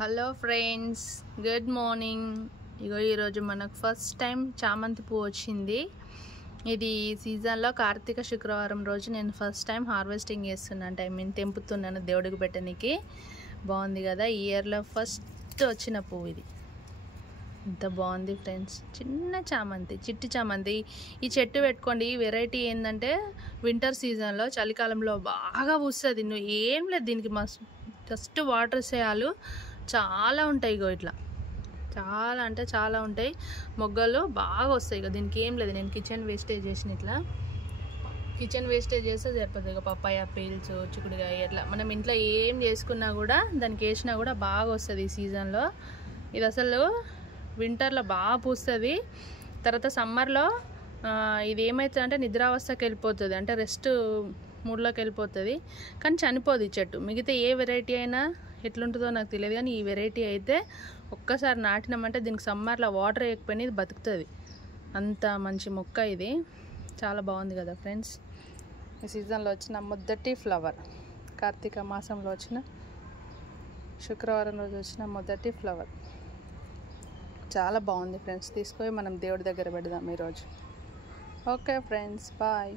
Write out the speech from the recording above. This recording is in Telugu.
Hello friends, good morning. ఈరోజు మనకు ఫస్ట్ టైం చామంతి పువ్వు వచ్చింది. ఇది సీజన్లో కార్తీక శుక్రవారం రోజు నేను ఫస్ట్ టైం హార్వెస్టింగ్ చేస్తున్నాను. తెంపుతున్నాను దేవుడికి పెట్టడానికి. బాగుంది కదా, ఈ ఇయర్లో ఫస్ట్ వచ్చిన పువ్వు ఇది. ఎంత బాగుంది ఫ్రెండ్స్, చిన్న చామంతి, చిట్టి చామంతి. ఈ చెట్టు పెట్టుకోండి. ఈ వెరైటీ ఏంటంటే వింటర్ సీజన్లో చలికాలంలో బాగా పూస్తుంది. నువ్వు ఏం లేదు, దీనికి జస్ట్ వాటర్ వేయాలి. చాలా ఉంటాయి ఇట్లా, చాలా అంటే చాలా ఉంటాయి. మొగ్గలు బాగా వస్తాయి. దీనికి ఏం లేదు, నేను కిచెన్ వేస్టేజ్ చేసిన ఇట్లా కిచెన్ వేస్టేజ్ చేస్తే సరిపోతుంది. పప్పాయ, పీల్స్, చిక్కుడుకాయ, ఇట్లా మనం ఇంట్లో ఏం చేసుకున్నా కూడా దానికి వేసినా కూడా బాగా వస్తుంది ఈ సీజన్లో. ఇది అసలు వింటర్లో బాగా పూస్తుంది. తర్వాత సమ్మర్లో ఇది ఏమవుతుంది అంటే నిద్రావస్థకి వెళ్ళిపోతుంది, అంటే రెస్ట్ మూడ్లోకి వెళ్ళిపోతుంది. కానీ చనిపోదు ఈ చెట్టు. మిగతా ఏ వెరైటీ అయినా ఎట్లుంటుందో నాకు తెలియదు, కానీ ఈ వెరైటీ అయితే ఒక్కసారి నాటినామంటే దీనికి సమ్మర్లో వాటర్ వేయకపోయినా ఇది బతుకుతుంది. అంత మంచి మొక్క ఇది. చాలా బాగుంది కదా ఫ్రెండ్స్. ఈ సీజన్లో వచ్చిన మొదటి ఫ్లవర్, కార్తీక మాసంలో వచ్చిన శుక్రవారం రోజు వచ్చిన మొదటి ఫ్లవర్. చాలా బాగుంది ఫ్రెండ్స్. తీసుకొని మనం దేవుడి దగ్గర పెడదాం ఈరోజు. Okay friends, bye.